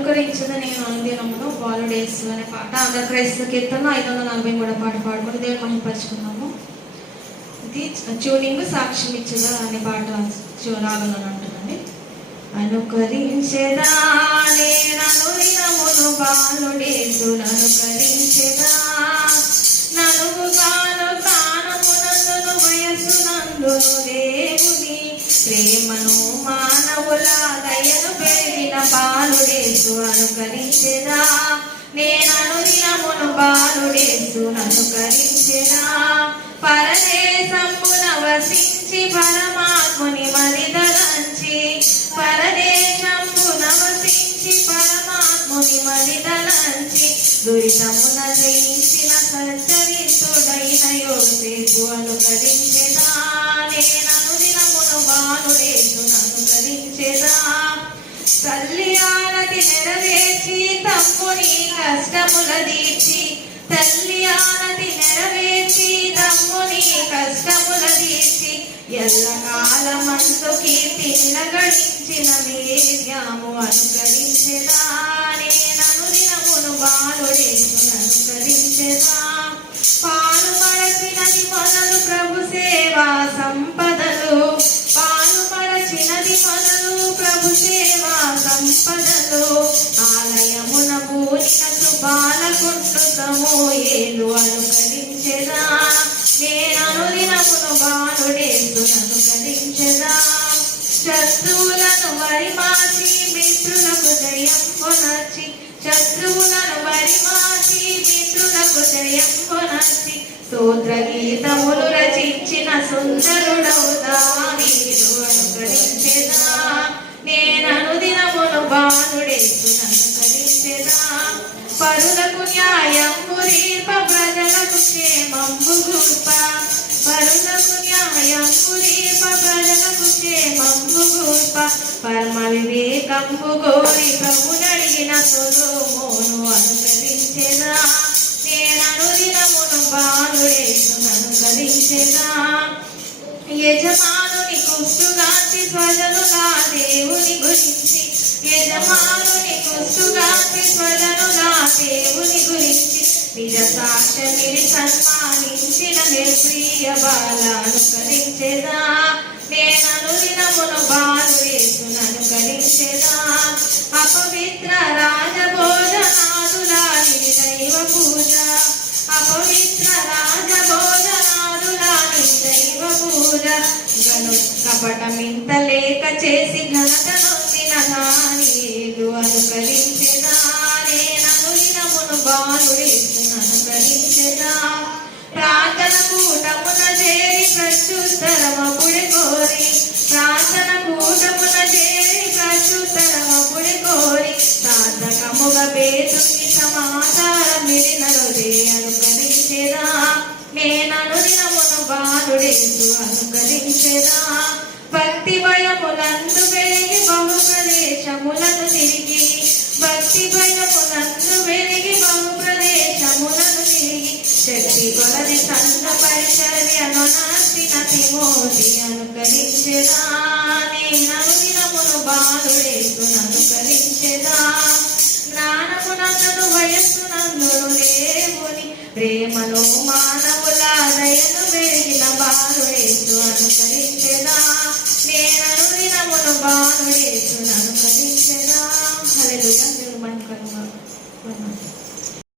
అనుకరించద నేను అనుదినమును బాలుడేసు అనే పాట ఆంధ్ర క్రైస్తవ కీర్తన 543 పాట పాడుకొని దేవుని మహిమపరుచుకున్నాము. ఇది ట్యూనింగ్ సాక్ష్యం ఇచ్చదా అనే పాట రాగలను అంటున్నాండి. అనుకరించెదా నేను అనుదినమును బాలుడేసు అనుకరించెదా నలుగుగాను తానమునందును వయస్సునందును దేవుని ప్రేమను మానవుల దయను పెరిగిన బాలుడేసు అనుకరించెదా నేను అనుదినమును బాలుడేసు అనుకరించెదా పరదేశంబున వసించి పరమాత్ముని మదిదలంచి పరదేశంబున వసించి పరమాత్ముని మదిదలంచి దురితమున జయించిన సచ్చరితుడైన యోసేపు అనుకరించెదా నేను అనుదినమును బాలుడేసు అనుకరించెదా తల్లి ఆనతి నెరవేర్చి తమ్ముని కష్టముల దీర్చి తల్లి ఆనతి నెరవేర్చి తమ్ముని కష్టముల తీర్చి ఎల్లకాలమందు కీర్తి నిలగడించిన వీర్యము అనుకరించెదా నేను అనుదినమును బాలుడేసు అనుకరించెదా పాలు మరచినది మొదలు ప్రభు సేవా సంపదలు పాలు మరచినది మొదలు ప్రభు సేవా సంపదలు ఆలయమున పూనిన బాలకుంటు సమూయేలు అనుకరించెదా నేను అనుదినమును బాలుడేసు అనుకరించెదా శత్రువులను వరిమాచి మిత్రులకు జయంబునర్చి శత్రువులను వరిమాచి మిత్రులకు జయంబునర్చి స్తోత్ర గీతములు రచించిన సుందరుడవు దావీదు అనుకరించెదా నేను అనుదినమును బాలుడేసు అనుకరించెదా పరులకు న్యాయంబు తీర్ప ప్రజలకు క్షేమంబు గూర్ప పరులకు న్యాయంబు తీర్ప ప్రజలకు క్షేమంబు గూర్ప పరమ వివేకంబు గోరి ప్రభునడిగిన సొలొమోను అనుకరించెదా నేను అనుదినమును బాలుడేసు అనుకరించెదా యజమానుని కుష్టుగాంతి స్వజనులా దేవుని గురించి యజమానుని కుష్టుగాంతి స్వజనులా దేవుని గురించి నిజ సాక్ష్యమిడి సన్మానించిన నిర్ప్రియ బాల అనుకరించెదా నేను అనుదినమును బాలుడేసు అనుకరించెదా అపవిత్ర రాజభోజనాదులాని దైవ పూజ అపవిత్ర రాజభోజనాదులాని దైవ పూజ గను కపటమింత లేక చేసి ఘనతనొందిన దానియేలు అనుకరించెదా నేను అనుదినమును బాలుడేసు అనుకరించెదా ప్రార్థన కూటమున చేరి ప్రత్యుత్తరమపుడి కోరి ప్రార్థన కూటమున చేరి ప్రత్యుత్తరమపుడి కోరి సాధకముగా పేతుని సమాచారమిడిన హృదే అనుకరించెదా నేను అనుదినమును బాలుడేసు అనుకరించెదా భక్తి భయములందు పెరిగి బహు ప్రదేశములను తిరిగి భక్తి భయములందు పెరిగి బహు ప్రదేశములను తిరిగి శక్తి కొలది సన్న పరిచర్యను నాసిన తిమోతి అనుకరించెదా నేను అనుదినమును బాలుడేసు అనుకరించెదా జ్ఞానమునందును వయస్సునందును దేవుని ప్రేమను మానవుల దయను పెరిగిన బాలుడేసు అనుకరించెదా నేను అనుదినమును బాలుడేసు అనుకరించెదా. హల్లెలూయా. దేవుని మహిమ కలుగుగాక.